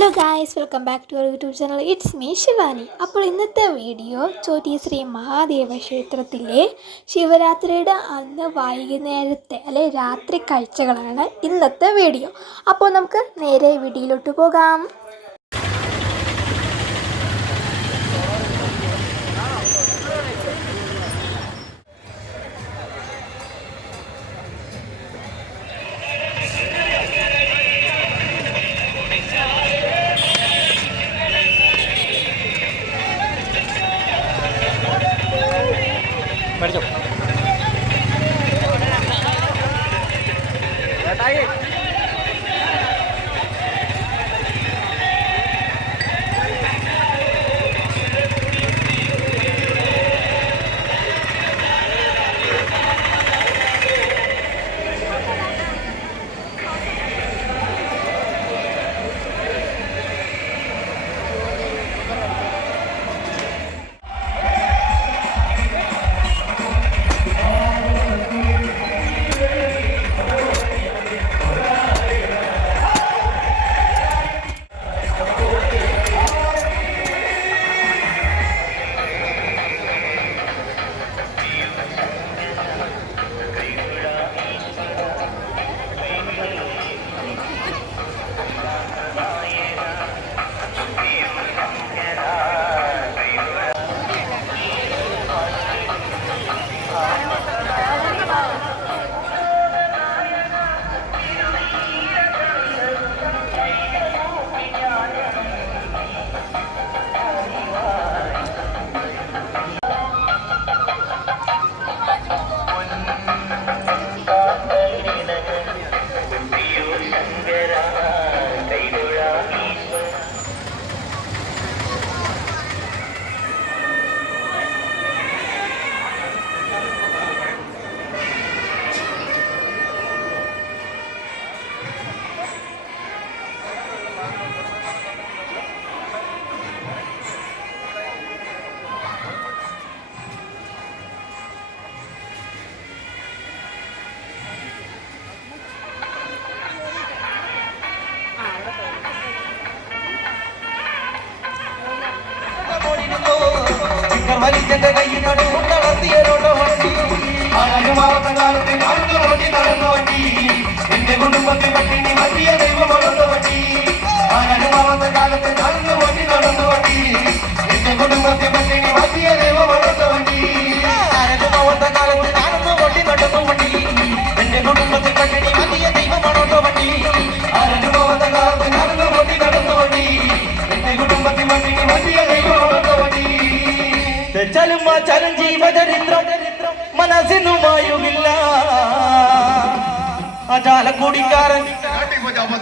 Hello guys welcome back to our YouTube channel it's me Shivani അപ്പോൾ ഇന്നത്തെ video Chotti Shri Mahadeva ക്ഷേത്രത്തിലെ ശിവരാത്രിയുടെ അന്ന് വൈകുന്നേരത്തെ അല്ലെ രാത്രി കാഴ്ചകളാണ് ഇന്നത്തെ വീഡിയോ അപ്പോൾ നമുക്ക് നേരെ വീഡിയോയിലോട്ട് പോകാം. 参りま。വലിച്ചെന്റെ കൈ നടുവും നടത്തിയൊരോട്ടോ വണ്ടി ആരാനുമാവാത്ത കാലത്ത് നടന്നു വണ്ടി നടന്നു വണ്ടി എന്റെ കുടുംബത്തിൽ പട്ടിണി വലിയ ദൈവം വളർന്നു വണ്ടി ആരാനുമാവാത്ത കാലത്ത് നടന്നു വണ്ടി തെച്ചാലും വാച്ചാലും ജീവചരിത്രം മനസ്സിനുമായുമില്ല. അജാലക്കൂടിക്കാരൻ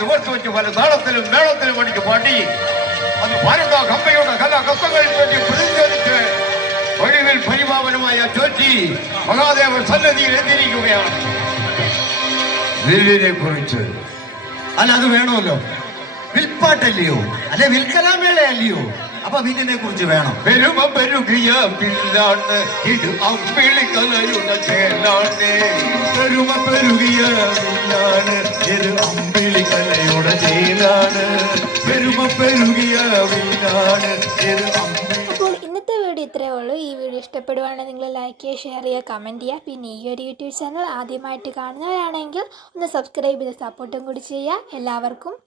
നിവർത്തി വെച്ച് പല താളത്തിലും മേളത്തിലും എനിക്ക് പാടി. അത് ഭാരത കമ്പയുടെ കലാ കപ്പകളിൽ വേണ്ടി പ്രതിനിധിച്ച് ഒടുവിൽ ചോറ്റി മഹാദേവ സന്നദ്ധിയിൽ എത്തിയിരിക്കുകയാണ്. ദില്ലിനെ കുറിച്ച്. അല്ല അത് വേണമല്ലോ. വിൽപ്പാട്ടല്ലയോ? അല്ലെ വിൽക്കലാമേള അല്ലയോ അപ്പൊ വില്ലിനെ കുറിച്ച് വേണം. പെരുമ പെരുകിയ പില്ലാണ് ഇത് അമ്പിളിക്കലയുടെ ചേലാണ്. പെരുമ പെരുകിയ പില്ലാണ് ഇത് അമ്പിളിക്കലയുടെ ചേലാണ്. പെരുമ പെരുകിയ പില്ലാണ് ഇത് അമ്പിളി അപ്പോൾ ഇന്നത്തെ വീഡിയോ ഇത്രയേ ഉള്ളൂ. ഈ വീഡിയോ ഇഷ്ടപ്പെടുവാണെങ്കിൽ നിങ്ങൾ ലൈക്ക് ചെയ്യുക ഷെയർ ചെയ്യുക കമന്റ് ചെയ്യുക. പിന്നെ ഈ ഒരു യൂട്യൂബ് ചാനൽ ആദ്യമായിട്ട് കാണുന്നവരാണെങ്കിൽ ഒന്ന് സബ്സ്ക്രൈബ് ചെയ്ത് സപ്പോർട്ടും കൂടി ചെയ്യുക. എല്ലാവർക്കും